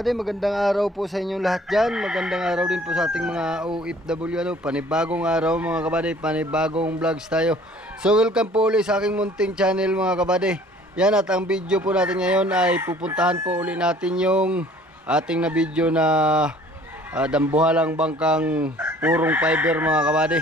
kabady, magandang araw po sa inyong lahat dyan. Magandang araw din po sa ating mga OFW. Panibagong araw mga kabady, panibagong vlogs tayo. So welcome po ulit sa aking munting channel mga kabady. Yan, at ang video po natin ngayon ay pupuntahan po ulit natin yung ating na video na dambuhalang bangkang purong fiber mga kabady.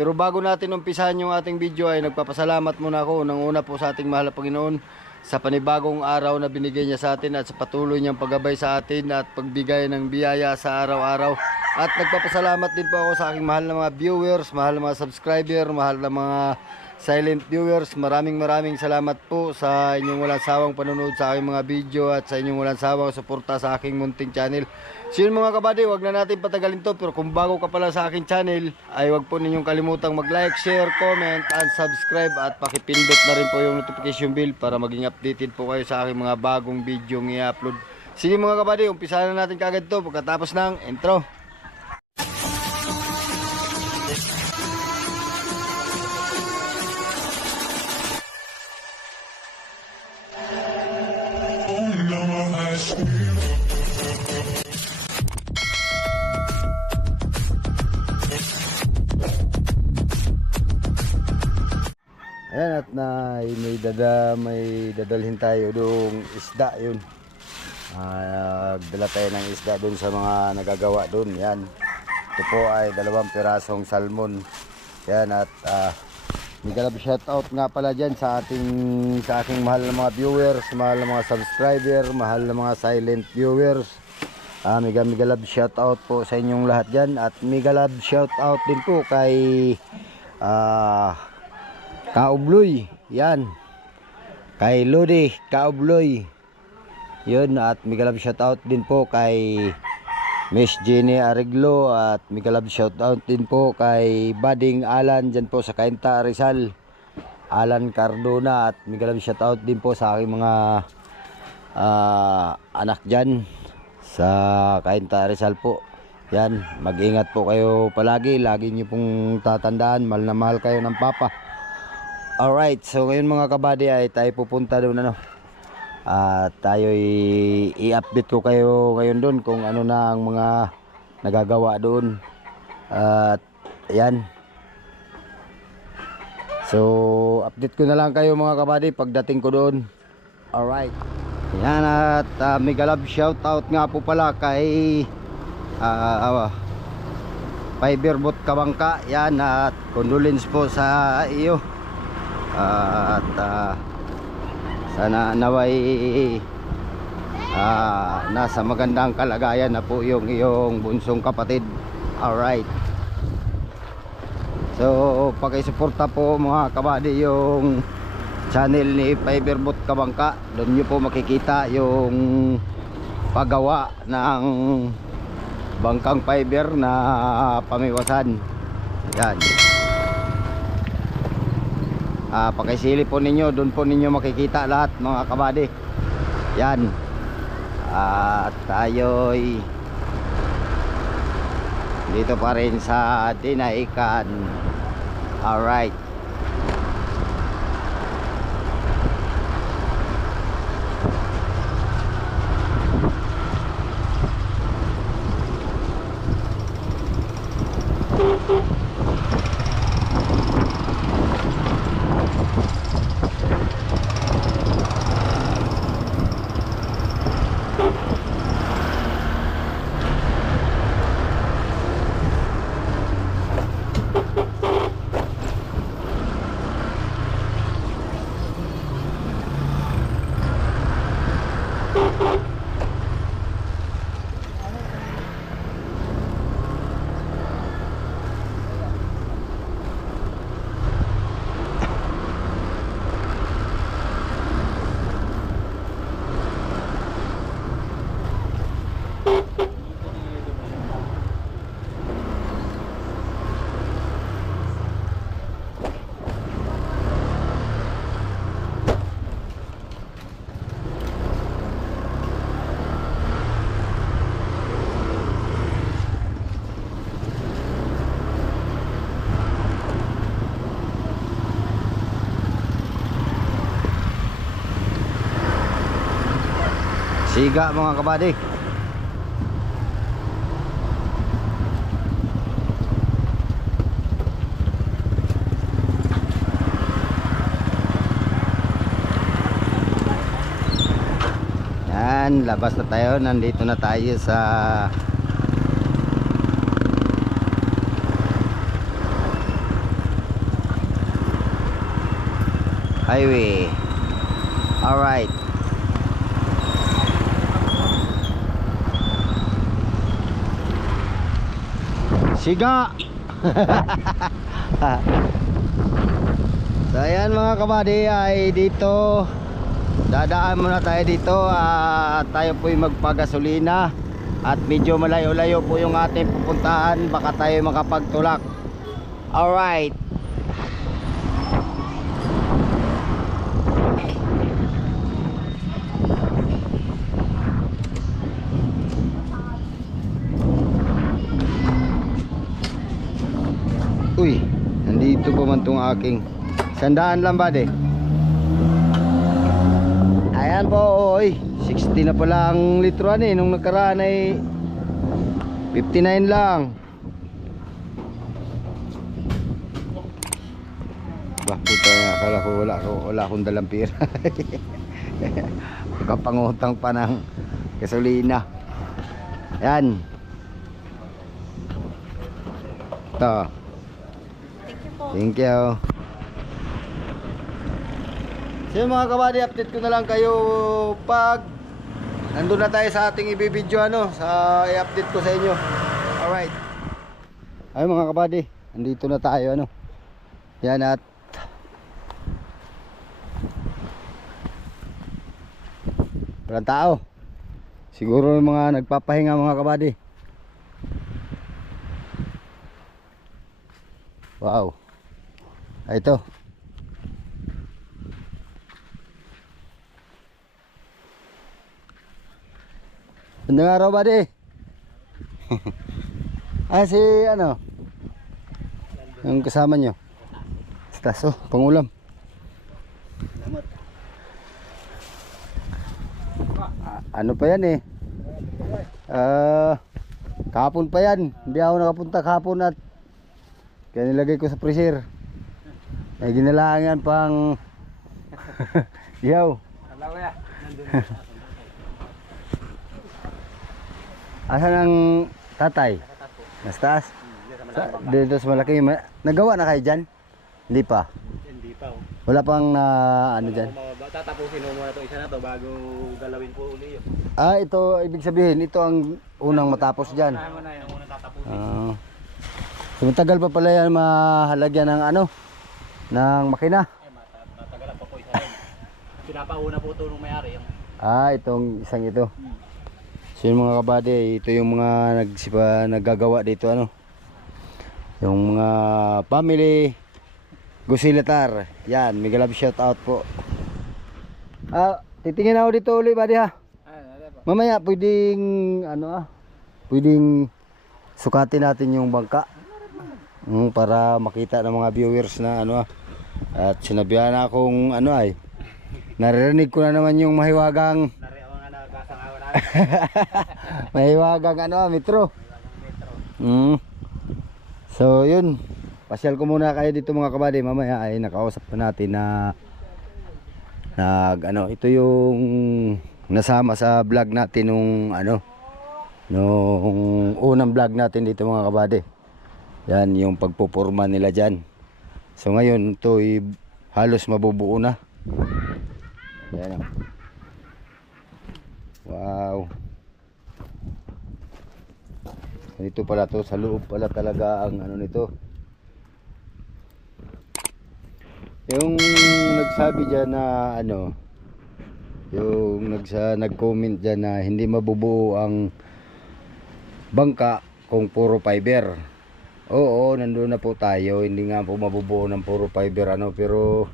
Pero bago natin umpisahan yung ating video ay nagpapasalamat muna ako ng una po sa ating mahal na Panginoon sa panibagong araw na binigay niya sa atin at sa patuloy niyang paggabay sa atin at pagbigay ng biyaya sa araw-araw. At nagpapasalamat din po ako sa aking mahal na mga viewers, mahal na mga subscriber, mahal na mga silent viewers. Maraming salamat po sa inyong walang sawang panonood sa aking mga video at sa inyong walang sawang suporta sa aking munting channel. So yun mga kabady, wag na natin patagalin to, pero kung bago ka pala sa aking channel ay wag po ninyong kalimutang mag-like, share, comment and subscribe at pakipindot na rin po yung notification bell para maging updated po kayo sa aking mga bagong video i-upload. Sige mga kabady, umpisahan na natin kagad to pagkatapos ng intro. Ayan, at may dadalhin tayo doong isda yun. Dala tayo ng isda doon sa mga nagagawa doon. Yan. Ito po ay 2 pirasong salmon. Yan, at may shout out nga pala dyan sa aking mahal na mga viewers, mahal na mga subscriber, mahal na mga silent viewers. May shout out po sa inyong lahat dyan. At may shout out din po kay Kaubloy, yan, kay Lodi Kaubloy yun, at migalab shoutout din po kay Miss Jenny Arreglo, at migalab shoutout din po kay Bading Alan dyan po sa Cainta Rizal, Alan Cardona, at migalab shoutout din po sa aking mga anak dyan sa Cainta Rizal po. Yan, mag-ingat po kayo palagi, lagi nyo pong tatandaan, mahal na mahal kayo ng papa. Alright, so ngayon mga kabady ay tayo pupunta doon at tayo i-update ko kayo ngayon doon kung ano na ang mga nagagawa doon. At yan. So update ko na lang kayo mga kabady pagdating ko doon. Alright. Yan, at may shout out nga po pala kay Fiberbot Kabangka. Yan, at condolence po sa iyo. At sana naway nasa magandang kalagayan na po yung iyong bunsong kapatid. Alright, so pakisuporta po mga kabady yung channel ni Fiberbot Kabangka. Doon nyo po makikita yung paggawa ng bangkang fiber na pamiwasan. Yan, pakisili po ninyo, doon po ninyo makikita lahat mga kabady. Yan, at tayo'y dito pa rin sa Dinaikan. Alright, Siga mga kabady. Ayan, labas na tayo. Nandito na tayo sa highway. Alright. Siga. So ayan mga kabady, ay dito dadaan muna tayo dito at tayo po'y magpagasolina at medyo malayo-layo po yung ating pupuntahan, baka tayo makapagtulak. Alright. Uy, nandito pa man tong aking sandaan lang ba de? Ayan po, oy, 60 na pala ang litruan eh. Nung nakaraan ay 59 lang. Bah, puta na, akala ko wala akong dalang pira. Pagkapangutang pa ng gasolina. Ayan. Ito. Thank you. So mga kabady, update ko na lang kayo pag nandun na tayo sa ating ibibidyo, sa i-update ko sa inyo. Alright. Ay mga kabady, nandito na tayo yan at walang tao. Siguro yung mga nagpapahinga mga kabady. Wow. Ay, ito. Magandang araw ba di? Si yung kasama nyo Staso, pangulam. Ano pa yan eh, kahapon pa yan. Hindi ako nakapunta kahapon at kaya nilagay ko sa freezer. Ay ginalangan pang yaw. Asan ang tatay? Nasa taas? Dito sa malaki. Nagawa na kayo dyan? Hindi pa? Hindi pa. Wala pang dyan? Tatapusin mo muna itong isa na to bago galawin po uli yun. Ito ibig sabihin, ito ang unang matapos dyan. Unahan mo na yung unang tatapusin. So matagal pa pala yan mahalagyan ng ng makina. Matagalan pa po isa rin. Pinapauna po ito nung may-ari. Itong isang ito. So yung mga kabady, ito yung mga naggagawa dito yung mga family Gusilatar. Yan, mega love shout out po. Titingin ako dito ulit buddy ha. Mamaya pwedeng pwedeng sukatin natin yung bangka. Para makita ng mga viewers na at sinabihan akong naririnig ko na naman yung mahiwagang mahiwagang metro. So yun, pasyal ko muna kayo dito mga kabady. Mamaya ay nakausap pa natin na ito yung nasama sa vlog natin nung unang vlog natin dito mga kabady. Yan yung pagpupurma nila dyan. So ngayon ito halos mabubuo na. Yan wow. Dito pala to, sa loob pala talaga ang nito. Yung nagsabi dyan na yung nag-comment dyan na hindi mabubuo ang bangka kung puro fiber. Oo, nandun na po tayo. Hindi nga po mabubuo ng puro fiber pero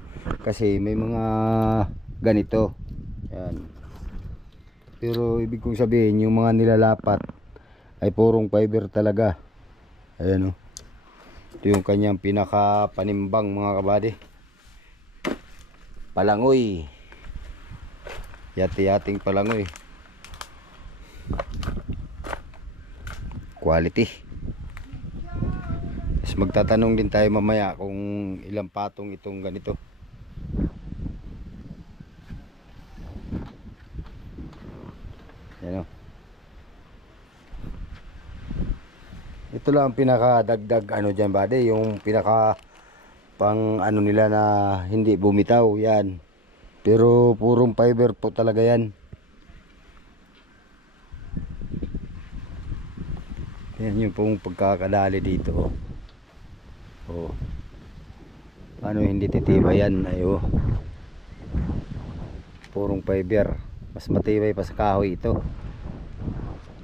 kasi may mga ganito. Yan. Pero ibig kong sabihin yung mga nilalapat ay purong fiber talaga. Ayan ito yung kanyang pinaka panimbang mga kabady. Palangoy. Yati-yating palangoy. Quality. Mas magtatanong din tayo mamaya kung ilang patong itong ganito. Ito lang ang pinakadagdag ano dyan bade, yung pinaka pang ano nila na hindi bumitaw yan. Pero purong fiber po talaga yan. Yan yung pong pagkakadali dito. Oh. Ano hindi titibay yan, ayo. Purong fiber. Mas matibay pa sa kahoy ito.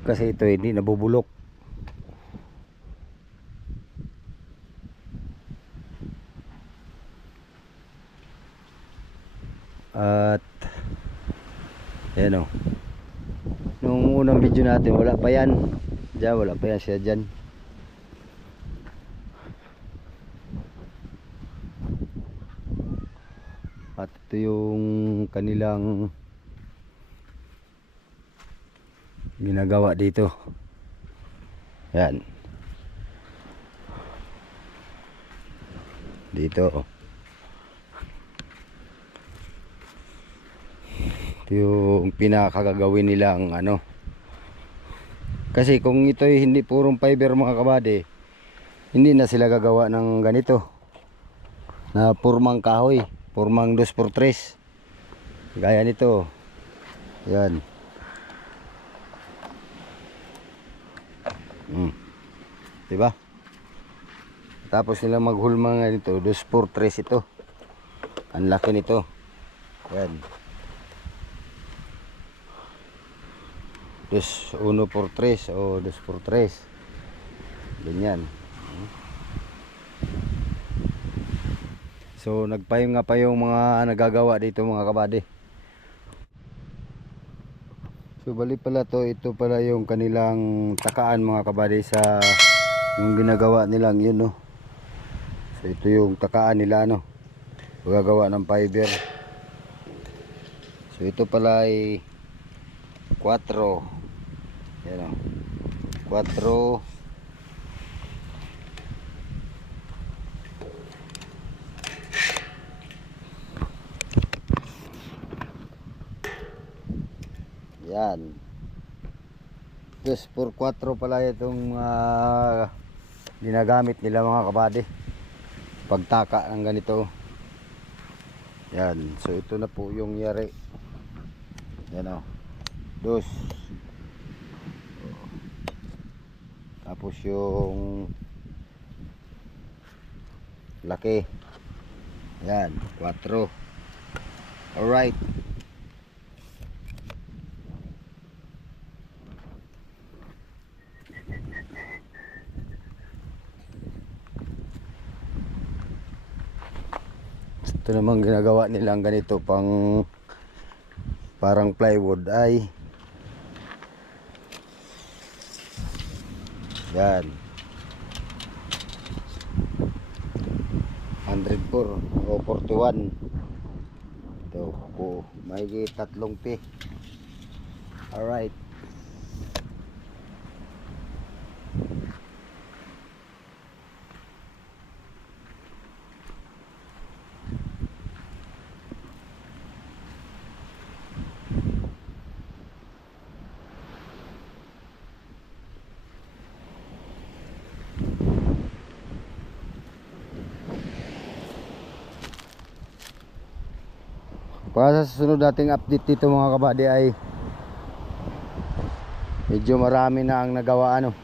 Kasi ito hindi nabubulok. At ayan o. Nung unang video natin wala pa yan. Diyan wala pa yan siya dyan. At ito yung kanilang ginagawa dito. Yan. Dito. Ito yung pinakagagawin nilang ano. Kasi kung ito ay hindi purong fiber mga kabady, hindi na sila gagawa ng ganito. Na purmang kahoy, purmang 2x3. Gaya nito. Yan. Diba? Tapos nila maghulma nga nito, 2x3 ito. Ang laki nito. Yan. 1x3 o 2x3. Ganyan. So nagpayong nga pa yung mga nagagawa dito mga kabady. So bali pala to, ito pala yung kanilang takaan mga kabady sa yung ginagawa nilang yun no. So ito yung takaan nila no. Gagawa ng fiber. So ito pala ay 4. Yan o. 4. Yan. 2x4 pala itong ginagamit nila mga kabady. Pagtaka ng ganito. Yan. So ito na po yung yari. Yan o. 2. Tapos yung laki. Yan. 4. Alright. Ito namang ginagawa nilang ganito pang parang plywood ay yan 104 o 41. Ito po may 3 pi. Alright. Para sa susunod nating update dito mga kabady ay medyo marami na ang nagawa ano.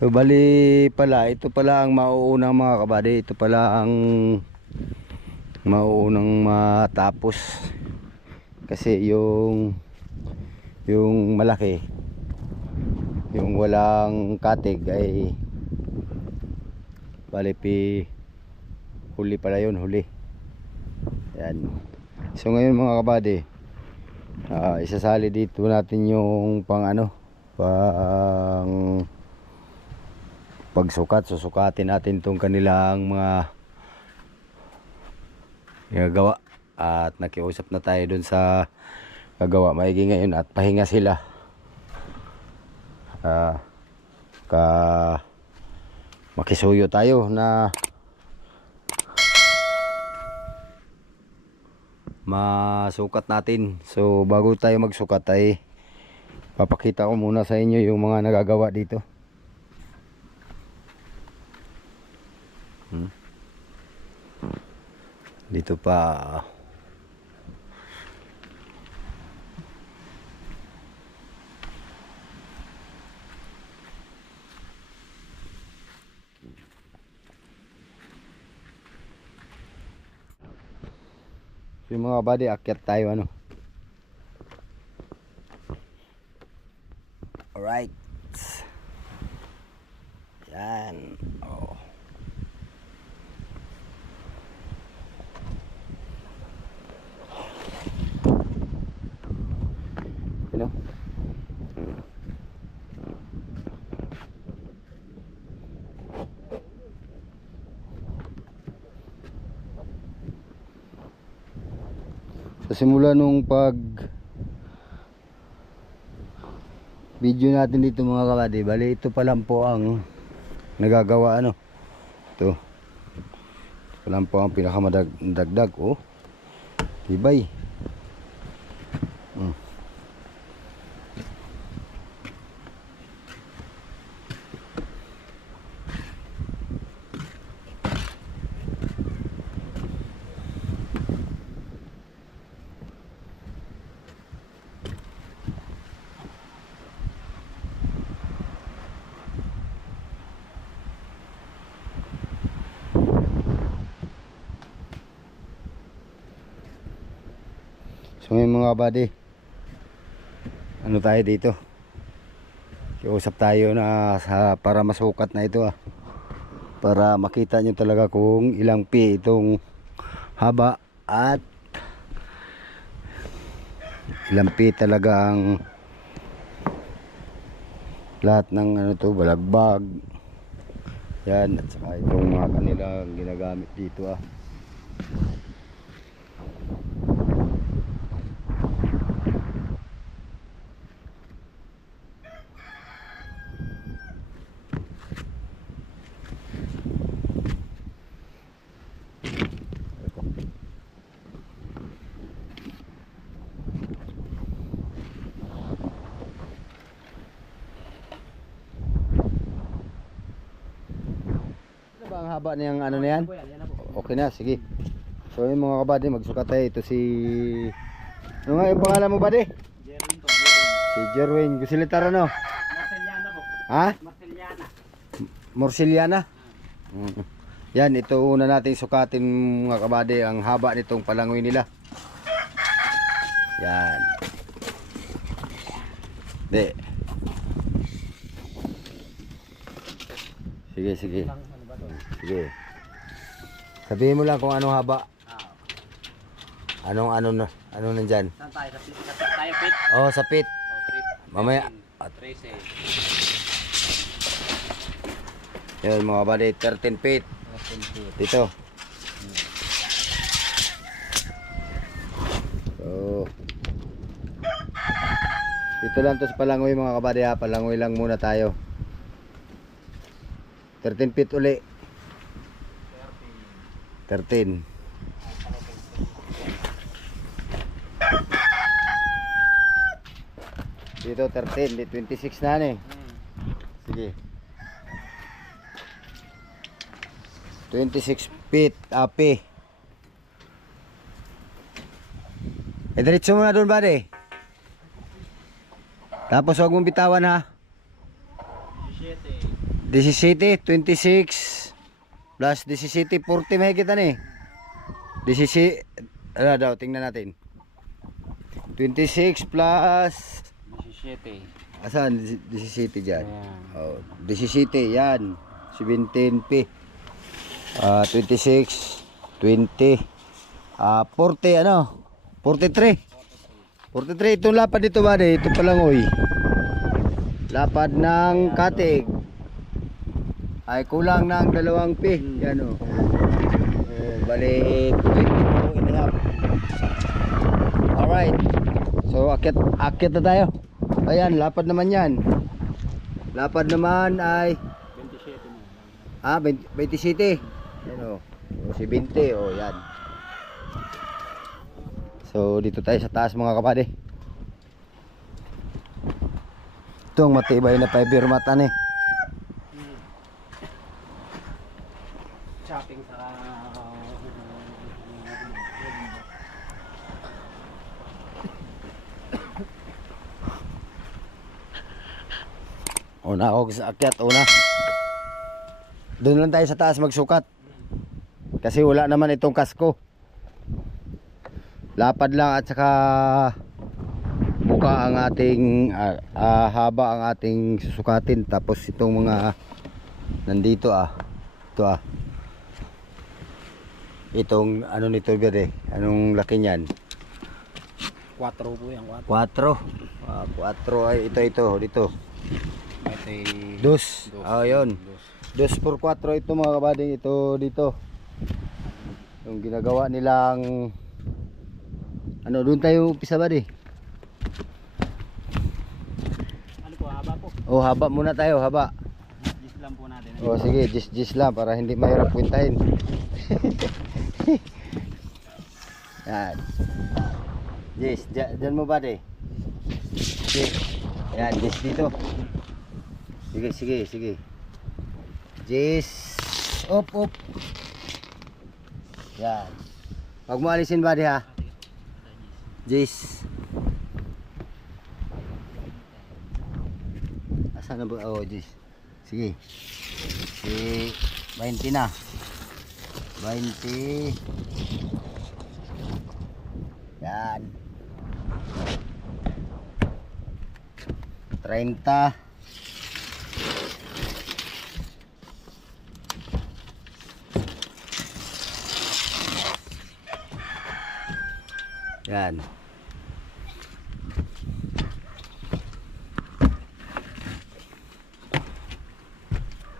So bali pala, ito pala ang mauunang mga kabady, ito pala ang mauunang matapos. Kasi yung malaki, yung walang katig ay bali huli pala yun, huli. Yan. So ngayon mga kabady, isasali dito natin yung pang pagsukat. Susukatin natin tong kanilang mga ginagawa at nakiusap na tayo dun sa gagawa maigi ngayon at pahinga sila. Makisuyo tayo na masukat natin. So bago tayo magsukat ay papakita ko muna sa inyo yung mga nagagawa dito. Dito pa yung mga buddy, akyat tayo ano. Alright. Yan. Oh. Hello. Sa simula nung pag video natin dito mga kabady, bali ito pa lang po ang nagagawa ano. Ito pa lang po ang pinakamadagdag. Oh, tibay. So ngayon mga buddy, ano tayo dito? Kiusap tayo na para masukat na ito para makita nyo talaga kung ilang pi itong haba at ilang pi talaga ang lahat ng ano to, balagbag. Yan, at saka itong mga kanilang ginagamit dito Ang haba niyang ano na yan? Okay na, sige. So yung mga kabady, magsukat tayo. Ito si... Ano nga yung pangalan mo buddy? Jerwin to. Si Jerwin. Gusilitar ano? Marceliana po. Ha? Marceliana. Morceliana? Yan, ito una natin sukatin mga kabady. Ang haba nitong palangoy nila. Yan. Di. Sige, sige. Sige. Sabihin mo lang kung anong haba. Anong ano nandyan? Saan tayo? Sa tayo pit? Oh, sa pit. Trip. Mamaya. 13. Yun mga buddy, 13 feet. Dito. So, dito lang to sa Palangoy mga kabady Palangoy lang muna tayo. 13 feet uli. 13. Dito 13, di 26 na eh. Sige. 26 feet api. Diretso mo na doon buddy. Tapos huwag mong bitawan ha. 17, 26 plus 17, 40 mahigit na eh. 17, ano daw, tingnan natin. 26 plus 17. asan? 17 dyan. Ayan. Oh, 17, yan. 17 p. 26, 20, 40, ano? 43. 43, itong lapad dito ba? Ito palangoy. Lapad ng katig. Ay kulang ng 2 p. Yan o. Bali 22 and a half. Alright. So akit na tayo. Ayan, lapad naman yan. Lapad naman ay 27 na. 27. Yan o. Si 20 o yan. So dito tayo sa taas mga kabady. Ito ang matibay na fiber mata ni. Shopping sa Una ako sa akyat, una. Doon lang tayo sa taas magsukat. Kasi wala naman itong kasko. Lapad lang at saka buka ang ating haba ang ating susukatin. Tapos itong mga nandito ito itong ano nito gade, anong laki niyan? 4 po yan, 4. 4 ay ito dito. Ito ay Dos. Yun. 2x4 ito mga kabading, ito dito. Yung ginagawa nilang ano, doon tayo umpisa ba di? ano po, haba po. Oh, haba muna tayo, haba. Gis lang po natin. Oh, sige, gis lang para hindi mahirap kwintahin. Yan. Gis, dyan mo ba di? Sige. Yan, gis dito. Sige. Gis. Up. Yan. Huwag mo alisin ba di ha? Gis. Asan na ba? Oh, gis. Sige. 20 na. 20. Yan. 30. Yan.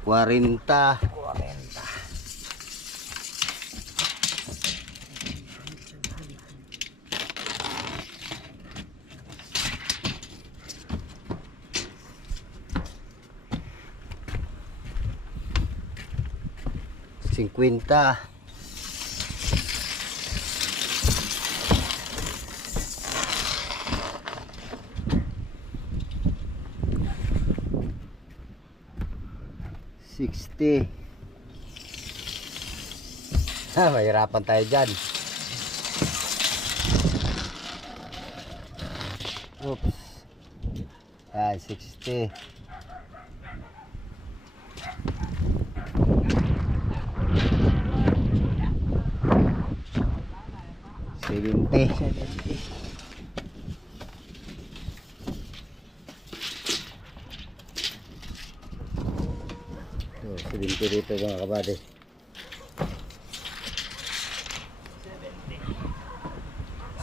40. 50. 60. Mahirapan tayo dyan. Oops. Yan, 60. 70. So, 70 dito mga kabady.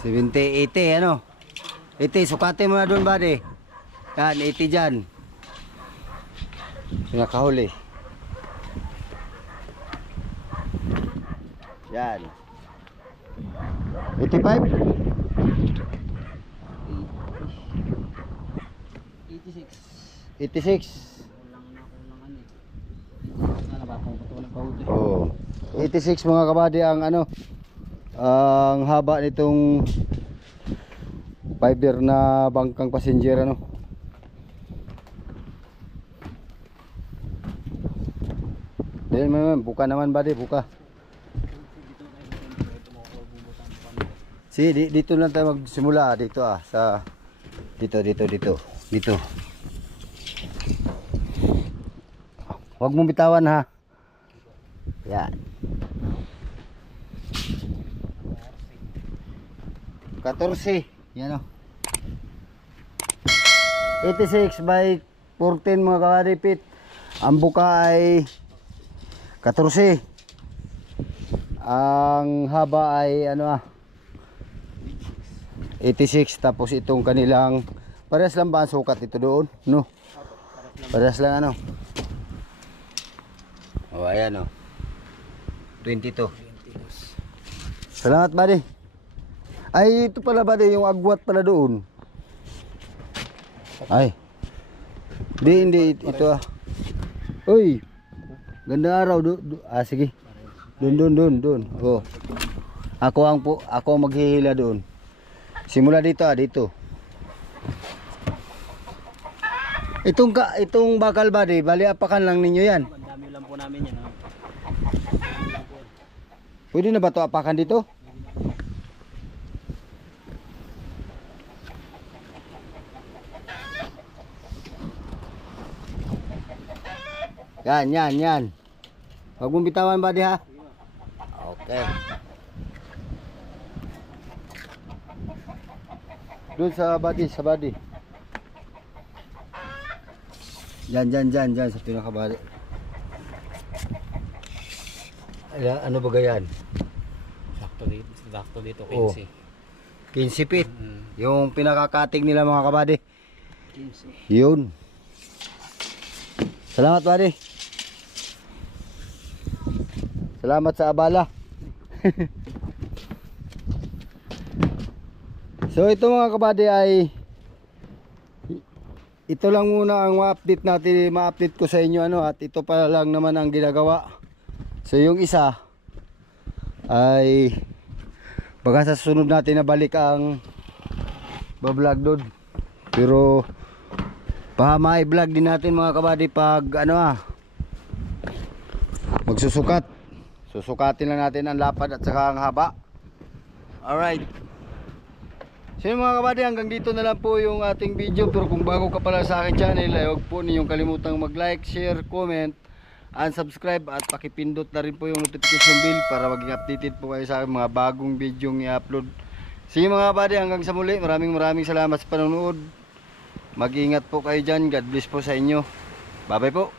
70, 80 ano? 80, sukatin mo na doon bade. Yan, 80 dyan. Nakahuli. Yan. 85? 86. Oh. 86 mga kabady ang ano, ang haba nitong fiber na bangkang passenger ano. Then buka naman bade, buka. Si dito lang tayo magsimula dito sa dito. Huwag mong bitawan ha. Yan. 14. Yan o. 86 by 14 mga kakaripit. Ang buka ay 14. Ang haba ay ano 86. Tapos itong kanilang parehas lang ba ang sukat ito doon? No. Parehas lang ano. Oh, ayan oh. 22. Salamat buddy. Ay ito pala buddy, yung agwat pala doon. Ay. Hindi ito Uy. Ganda araw sige. Doon. Oh. Ako ang maghihila doon. Simula dito dito. Itong bakal buddy, bali apakan lang ninyo yan. Ang dami lang po namin yan. Pwede na ba to apakan dito? Yan. Huwag mong bitawan buddy ha. Okay. Doon sa body. Diyan sa pinakabali. Ano ba yan? Sakto dito, Oh. 15 feet. Yung pinakakating nila mga kabady. 15. Yun. Salamat buddy. Salamat sa abala. So ito mga kabady ay ito lang muna ang ma-update ko sa inyo at ito pa lang naman ang ginagawa. So yung isa ay baka sa susunod natin na balik ang bablog doon. Pero ma-vlog din natin mga kabady pag magsusukat. Susukatin lang natin ang lapad at saka ang haba. Alright. So yun mga kabady, hanggang dito na lang po yung ating video. Pero kung bago ka pala sa aking channel ay huwag po ninyong kalimutang mag-like, share, comment, and subscribe. At pakipindot na rin po yung notification bell para maging updated po kayo sa aking mga bagong video i-upload. Sige mga kabady, hanggang sa muli. Maraming salamat sa panonood. Mag-ingat po kayo dyan. God bless po sa inyo. Bye bye po.